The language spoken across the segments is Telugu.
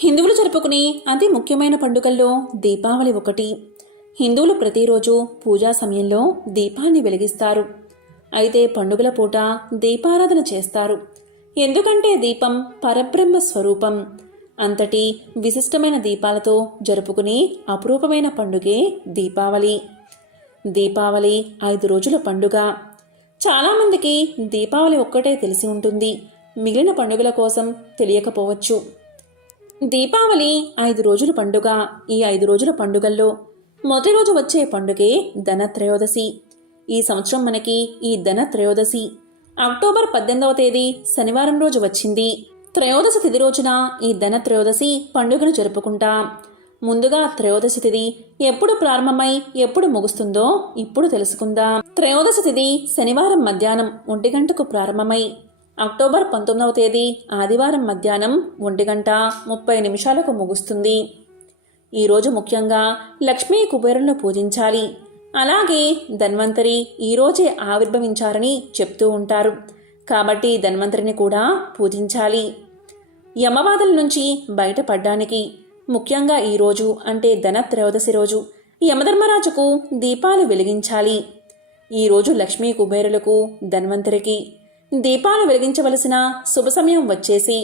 హిందువులు జరుపుకునే అతి ముఖ్యమైన పండుగల్లో దీపావళి ఒకటి. హిందువులు ప్రతిరోజు పూజా సమయంలో దీపాన్ని వెలిగిస్తారు. అయితే పండుగల పూట దీపారాధన చేస్తారు. ఎందుకంటే దీపం పరబ్రహ్మ స్వరూపం. అంతటి విశిష్టమైన దీపాలతో జరుపుకునే అపురూపమైన పండుగే దీపావళి. దీపావళి ఐదు రోజుల పండుగ. చాలామందికి దీపావళి ఒక్కటే తెలిసి ఉంటుంది. మిగిలిన పండుగల కోసం తెలియకపోవచ్చు. దీపావళి ఐదు రోజుల పండుగ. ఈ ఐదు రోజుల పండుగల్లో మొదటి రోజు వచ్చే పండుగే ధనత్రయోదశి. ఈ సంవత్సరం మనకి ఈ ధనత్రయోదశి. అక్టోబర్ పద్దెనిమిదవ తేదీ శనివారం రోజు వచ్చింది. త్రయోదశి తిథి రోజున ఈ ధనత్రయోదశి పండుగను జరుపుకుంటాం. ముందుగా త్రయోదశి తిథి ఎప్పుడు ప్రారంభమై ఎప్పుడు ముగుస్తుందో ఇప్పుడు తెలుసుకుందాం. త్రయోదశి తిథి శనివారం మధ్యాహ్నం ఒంటి గంటకు ప్రారంభమై అక్టోబర్ పంతొమ్మిదవ తేదీ ఆదివారం మధ్యాహ్నం ఒంటి గంట ముప్పై నిమిషాలకు ముగుస్తుంది. ఈరోజు ముఖ్యంగా లక్ష్మీ కుబేరులను పూజించాలి. అలాగే ధన్వంతరి ఈరోజే ఆవిర్భవించారని చెప్తూ ఉంటారు. కాబట్టి ధన్వంతరిని కూడా పూజించాలి. యమవాదల నుంచి బయటపడ్డానికి ముఖ్యంగా ఈరోజు అంటే ధనత్రయోదశి రోజు యమధర్మరాజుకు దీపాలు వెలిగించాలి. ఈరోజు లక్ష్మీ కుబేరులకు ధన్వంతరికి దీపాలు వెలిగించవలసిన శుభ సమయం వచ్చేసి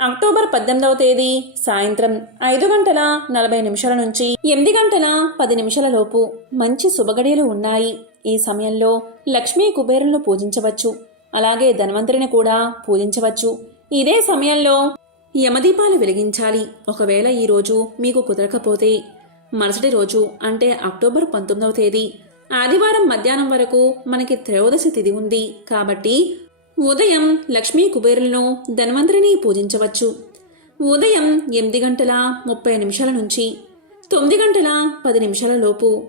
అక్టోబర్ పద్దెనిమిదవ తేదీ సాయంత్రం ఐదు గంటల నలభై నిమిషాల నుంచి ఎనిమిది గంటల పది నిమిషాల లోపు మంచి శుభగడియలు ఉన్నాయి. ఈ సమయంలో లక్ష్మీ కుబేరులను పూజించవచ్చు. అలాగే ధన్వంతరిని కూడా పూజించవచ్చు. ఇదే సమయంలో యమదీపాలు వెలిగించాలి. ఒకవేళ ఈ రోజు మీకు కుదరకపోతే మరుసటి రోజు అంటే అక్టోబర్ పంతొమ్మిదవ తేదీ ఆదివారం మధ్యాహ్నం వరకు మనకి త్రయోదశి తిథి ఉంది. కాబట్టి ఉదయం లక్ష్మీ కుబేరులను ధన్వంతరిని పూజించవచ్చు. ఉదయం ఎనిమిది గంటల ముప్పై నిమిషాల నుంచి తొమ్మిది గంటల పది నిమిషాల లోపు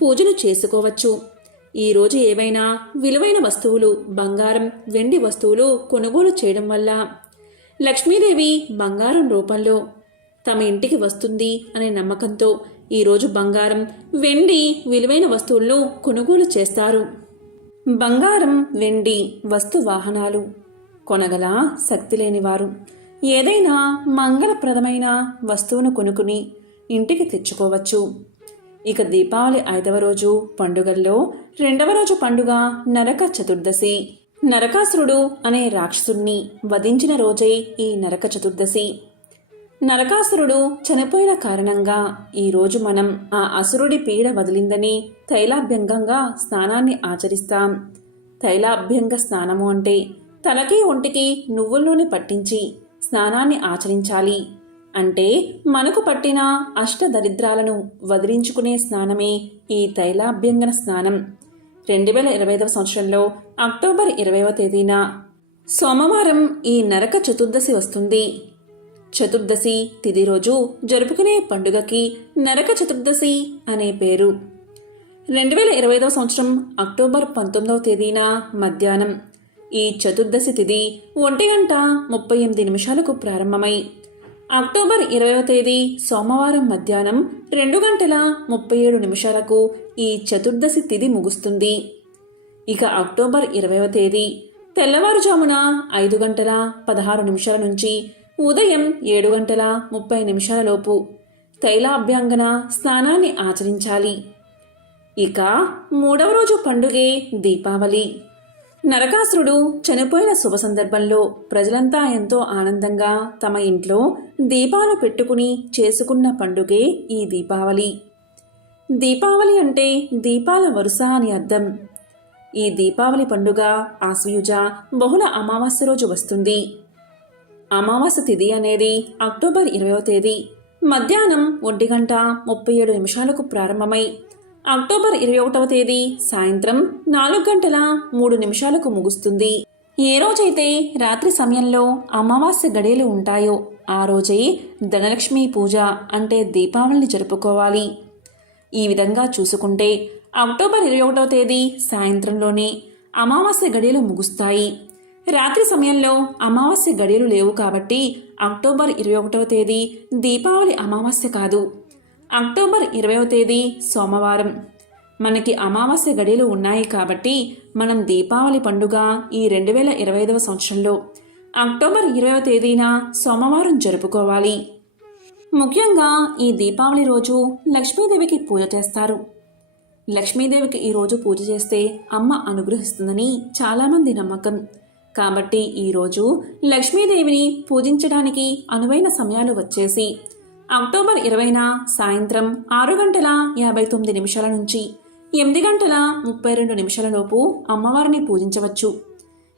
పూజలు చేసుకోవచ్చు. ఈరోజు ఏవైనా విలువైన వస్తువులు బంగారం వెండి వస్తువులు కొనుగోలు చేయడం వల్ల లక్ష్మీదేవి బంగారం రూపంలో తమ ఇంటికి వస్తుంది అనే నమ్మకంతో ఈరోజు బంగారం వెండి విలువైన వస్తువులను కొనుగోలు చేస్తారు. బంగారం వెండి వస్తు వాహనాలు. కొనగల శక్తి లేనివారు ఏదైనా మంగళప్రదమైన వస్తువును కొనుక్కుని ఇంటికి తెచ్చుకోవచ్చు. ఇక దీపావళి ఐదవ రోజు పండుగల్లో రెండవ రోజు పండుగ నరక చతుర్దశి. నరకాసురుడు అనే రాక్షసుణ్ణి వధించిన రోజే ఈ నరక చతుర్దశి. నరకాసురుడు చనిపోయిన కారణంగా ఈరోజు మనం ఆ అసురుడి పీడ వదిలిందని తైలాభ్యంగంగా స్నానాన్ని ఆచరిస్తాం. తైలాభ్యంగ స్నానము అంటే తలకి ఒంటికి నువ్వుల నూనె పట్టించి స్నానాన్ని ఆచరించాలి. అంటే మనకు పట్టిన అష్టదరిద్రాలను వదిలించుకునే స్నానమే ఈ తైలాభ్యంగన స్నానం. రెండు వేల ఇరవై ఐదవ సంవత్సరంలో అక్టోబర్ ఇరవైవ తేదీన సోమవారం ఈ నరక చతుర్దశి వస్తుంది. చతుర్దశి తిది రోజు జరుపుకునే పండుగకి నరక చతుర్దశి అనే పేరు. రెండు వేల ఇరవై ఐదవ సంవత్సరం అక్టోబర్ పంతొమ్మిదవ తేదీన మధ్యాహ్నం. ఈ చతుర్దశి తిది ఒంటి గంట ముప్పై ఎనిమిది నిమిషాలకు ప్రారంభమై అక్టోబర్ ఇరవైవ తేదీ సోమవారం మధ్యాహ్నం రెండు గంటల ముప్పై ఏడు నిమిషాలకు ఈ చతుర్దశి తిథి ముగుస్తుంది. ఇక అక్టోబర్ ఇరవైవ తేదీ తెల్లవారుజామున ఐదు గంటల పదహారు నిమిషాల నుంచి ఉదయం ఏడు గంటల ముప్పై నిమిషాలలోపు తైలాభ్యంగన స్నానాన్ని ఆచరించాలి. ఇక మూడవ రోజు పండుగే దీపావళి. నరకాసురుడు చనిపోయిన శుభ సందర్భంలో ప్రజలంతా ఎంతో ఆనందంగా తమ ఇంట్లో దీపాలు పెట్టుకుని చేసుకున్న పండుగే ఈ దీపావళి. దీపావళి అంటే దీపాల వరుస అని అర్థం. ఈ దీపావళి పండుగ ఆశ్వయుజ బహుళ అమావాస్య రోజు వస్తుంది. అమావాస్య తిథి అనేది అక్టోబర్ ఇరవయో తేదీ. మధ్యాహ్నం ఒంటి గంట ముప్పై ఏడు నిమిషాలకు ప్రారంభమై అక్టోబర్ ఇరవై ఒకటవ తేదీ సాయంత్రం నాలుగు గంటల మూడు నిమిషాలకు ముగుస్తుంది. ఏ రోజైతే రాత్రి సమయంలో అమావాస్య గడియలు ఉంటాయో ఆ రోజే ధనలక్ష్మి పూజ అంటే దీపావళిని జరుపుకోవాలి. ఈ విధంగా చూసుకుంటే అక్టోబర్ ఇరవై ఒకటవ తేదీ సాయంత్రంలోనే అమావాస్య గడియలు ముగుస్తాయి. రాత్రి సమయంలో అమావాస్య గడియలు లేవు కాబట్టి అక్టోబర్ ఇరవై ఒకటవ తేదీ దీపావళి అమావాస్య కాదు. అక్టోబర్ ఇరవైవ తేదీ సోమవారం. మనకి అమావాస్య గడియలు ఉన్నాయి కాబట్టి మనం దీపావళి పండుగ ఈ రెండు వేల ఇరవై ఐదవ సంవత్సరంలో అక్టోబర్ ఇరవైవ తేదీన సోమవారం జరుపుకోవాలి. ముఖ్యంగా ఈ దీపావళి రోజు లక్ష్మీదేవికి పూజ చేస్తారు. లక్ష్మీదేవికి ఈరోజు పూజ చేస్తే అమ్మ అనుగ్రహిస్తుందని చాలామంది నమ్మకం. కాబట్టి ఈరోజు లక్ష్మీదేవిని పూజించడానికి అనువైన సమయాలు వచ్చేసి అక్టోబర్ ఇరవైన సాయంత్రం ఆరు గంటల యాభై తొమ్మిది నిమిషాల నుంచి ఎనిమిది గంటల ముప్పై రెండు నిమిషాలలోపు అమ్మవారిని పూజించవచ్చు.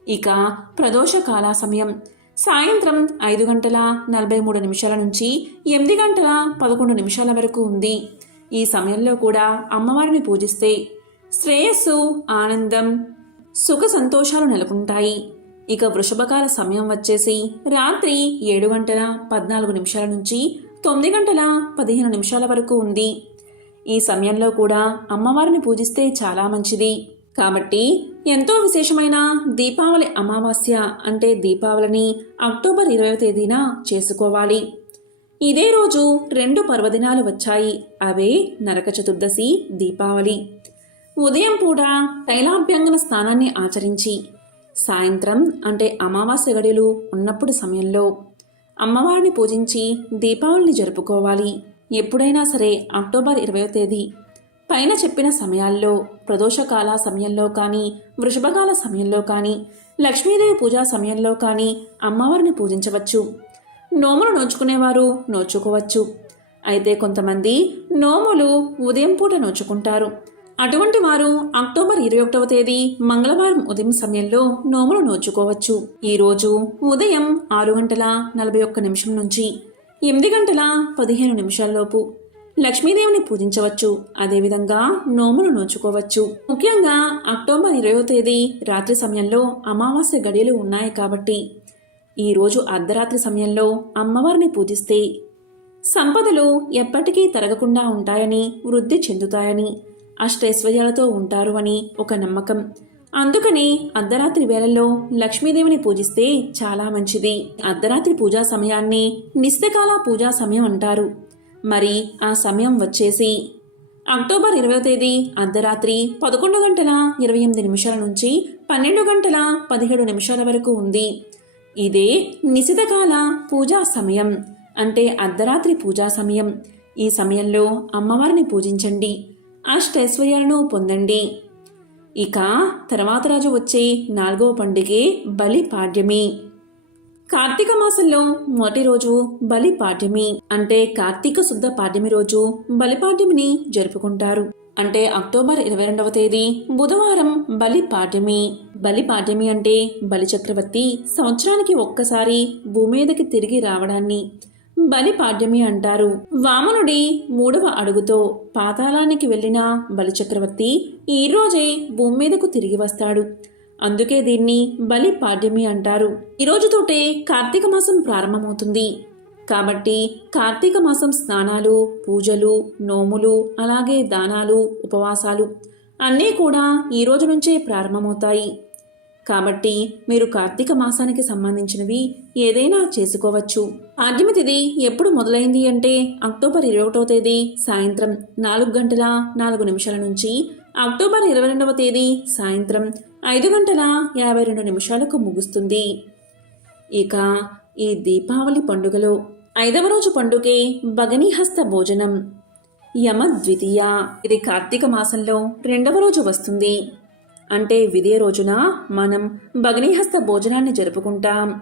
ఇక ప్రదోష కాల సమయం. సాయంత్రం ఐదు గంటల నలభై మూడు నిమిషాల నుంచి ఎనిమిది గంటల పదకొండు నిమిషాల వరకు ఉంది. ఈ సమయంలో కూడా అమ్మవారిని పూజిస్తే శ్రేయస్సు ఆనందం సుఖ సంతోషాలు నెలకొంటాయి. ఇక వృషభకాల సమయం వచ్చేసి రాత్రి ఏడు గంటల పద్నాలుగు నిమిషాల నుంచి తొమ్మిది గంటల పదిహేను నిమిషాల వరకు ఉంది. ఈ సమయంలో కూడా అమ్మవారిని పూజిస్తే చాలా మంచిది. కాబట్టి ఎంతో విశేషమైన దీపావళి అమావాస్య అంటే దీపావళిని అక్టోబర్ ఇరవై తేదీన చేసుకోవాలి. ఇదే రోజు రెండు పర్వదినాలు వచ్చాయి. అవే నరక చతుర్దశి దీపావళి. ఉదయం పూట తైలాభ్యంగన స్నానాన్ని ఆచరించి సాయంత్రం అంటే అమావాస్య గడిలు ఉన్నప్పుడు సమయంలో అమ్మవారిని పూజించి దీపావళిని జరుపుకోవాలి. ఎప్పుడైనా సరే అక్టోబర్ ఇరవయో తేదీ. పైన చెప్పిన సమయాల్లో ప్రదోషకాల సమయంలో కానీ వృషభకాల సమయంలో కానీ లక్ష్మీదేవి పూజా సమయంలో కానీ అమ్మవారిని పూజించవచ్చు. నోములు నోచుకునేవారు నోచుకోవచ్చు. అయితే కొంతమంది నోములు ఉదయం పూట నోచుకుంటారు. అటువంటి వారు అక్టోబర్ ఇరవై ఒకటవ తేదీ మంగళవారం ఉదయం సమయంలో నోములు నోచుకోవచ్చు. ఈ రోజు ఉదయం ఆరు గంటల నలభై ఒక్క నిమిషం నుంచి ఎనిమిది గంటల పదిహేను నిమిషాల్లోపు లక్ష్మీదేవిని పూజించవచ్చు. అదేవిధంగా నోములు నోచుకోవచ్చు. ముఖ్యంగా అక్టోబర్ ఇరవయో తేదీ రాత్రి సమయంలో అమావాస్య గడియలు ఉన్నాయి కాబట్టి ఈ రోజు అర్ధరాత్రి సమయంలో అమ్మవారిని పూజిస్తే సంపదలు ఎప్పటికీ తరగకుండా ఉంటాయని వృద్ధి చెందుతాయని అష్టైశ్వర్యాలతో ఉంటారు అని ఒక నమ్మకం. అందుకని అర్ధరాత్రి వేళల్లో లక్ష్మీదేవిని పూజిస్తే చాలా మంచిది. అర్ధరాత్రి పూజా సమయాన్ని నిస్తకాల పూజా సమయం అంటారు. మరి ఆ సమయం వచ్చేసి అక్టోబర్ ఇరవై తేదీ అర్ధరాత్రి పదకొండు గంటల ఇరవై ఎనిమిది నిమిషాల నుంచి పన్నెండు గంటల పదిహేడు నిమిషాల వరకు ఉంది. ఇదే నిశితకాల పూజా సమయం. అంటే అర్ధరాత్రి పూజా సమయం. ఈ సమయంలో అమ్మవారిని పూజించండి. అష్టైశ్వర్యాలను పొందండి. ఇక తర్వాత రోజు వచ్చే నాలుగవ పండుగే బలి పాడ్యమి. కార్తీక మాసంలో మొదటి రోజు బలి పాడ్యమి. అంటే కార్తీక శుద్ధ పాడ్యమి రోజు బలిపాడ్యమిని జరుపుకుంటారు. అంటే అక్టోబర్ ఇరవై రెండవ తేదీ బుధవారం బలి పాడ్యమి. బలి పాడ్యమి అంటే బలి చక్రవర్తి సంవత్సరానికి ఒక్కసారి భూమి మీదకి తిరిగి రావడాన్ని. బలి పాడ్యమి అంటారు. వామనుడి మూడవ అడుగుతో పాతాళానికి వెళ్ళిన బలిచక్రవర్తి ఈ రోజే భూమి మీదకు తిరిగి వస్తాడు. అందుకే దీన్ని బలి పాడ్యమి అంటారు ఈరోజుతోటే కార్తీక మాసం ప్రారంభమవుతుంది. కాబట్టి కార్తీక మాసం స్నానాలు పూజలు నోములు అలాగే దానాలు ఉపవాసాలు అన్నీ కూడా ఈ రోజు నుంచే ప్రారంభమవుతాయి. కాబట్టి మీరు కార్తీక మాసానికి సంబంధించినవి ఏదైనా చేసుకోవచ్చు. ఆద్యమ తిథి ఎప్పుడు మొదలైంది అంటే అక్టోబర్ ఇరవై ఒకటో తేదీ సాయంత్రం నాలుగు గంటల నాలుగు నిమిషాల నుంచి అక్టోబర్ ఇరవై రెండవ తేదీ సాయంత్రం ఐదు గంటల యాభై రెండు నిమిషాలకు ముగుస్తుంది. ఇక ఈ దీపావళి పండుగలో ఐదవ రోజు పండుగే భగనీహస్త భోజనం. యమ ద్వితీయ. ఇది కార్తీక మాసంలో రెండవ రోజు వస్తుంది. అంటే విదే రోజున మనం భగనీహస్త భోజనాన్ని జరుపుకుంటాం.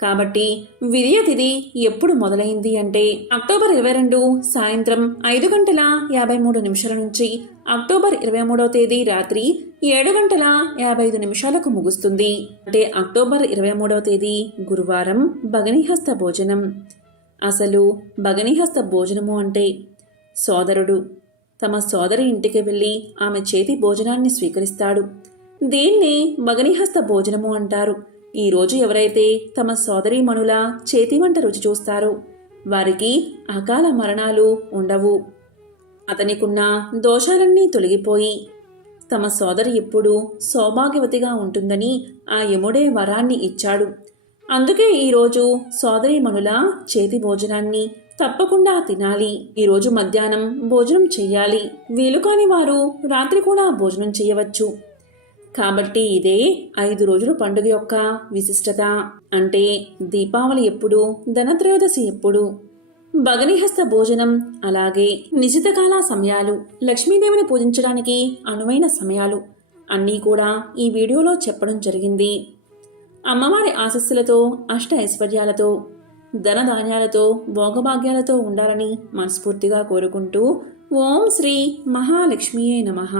కాబట్టి విదయ తిథి ఎప్పుడు మొదలైంది అంటే అక్టోబర్ ఇరవై రెండు సాయంత్రం ఐదు గంటల యాభై మూడు నిమిషాల నుంచి అక్టోబర్ ఇరవై మూడవ తేదీ రాత్రి ఏడు గంటల యాభై ఐదు నిమిషాలకు ముగుస్తుంది. అంటే అక్టోబర్ ఇరవై మూడవ తేదీ గురువారం భగనీహస్త భోజనం. అసలు భగనీహస్త భోజనము అంటే సోదరుడు తమ సోదరి ఇంటికి వెళ్ళి ఆమె చేతి భోజనాన్ని స్వీకరిస్తాడు. దీన్నే మగనిహస్త భోజనము అంటారు. ఈరోజు ఎవరైతే తమ సోదరీమణుల చేతి వంట రుచి చూస్తారో వారికి అకాల మరణాలు ఉండవు. అతనికున్న దోషాలన్నీ తొలగిపోయి తమ సోదరి ఎప్పుడూ సౌభాగ్యవతిగా ఉంటుందని ఆ యముడే వరాన్ని ఇచ్చాడు. అందుకే ఈరోజు సోదరీమణుల చేతి భోజనాన్ని తప్పకుండా తినాలి. ఈరోజు మధ్యాహ్నం భోజనం చెయ్యాలి. వీలు కాని వారు రాత్రి కూడా భోజనం చేయవచ్చు కాబట్టి ఇదే ఐదు రోజుల పండుగ యొక్క విశిష్టత. అంటే దీపావళి ఎప్పుడు ధనత్రయోదశి ఎప్పుడు? భగనిహస్త భోజనం అలాగే నిశితకాల సమయాలు లక్ష్మీదేవిని పూజించడానికి అనువైన సమయాలు. అన్నీ కూడా ఈ వీడియోలో చెప్పడం జరిగింది. అమ్మవారి ఆశస్సులతో అష్ట ఐశ్వర్యాలతో ధనధాన్యాలతో భోగభాగ్యాలతో ఉండాలని మనస్ఫూర్తిగా కోరుకుంటూ ఓం శ్రీ మహాలక్ష్మీయే నమః.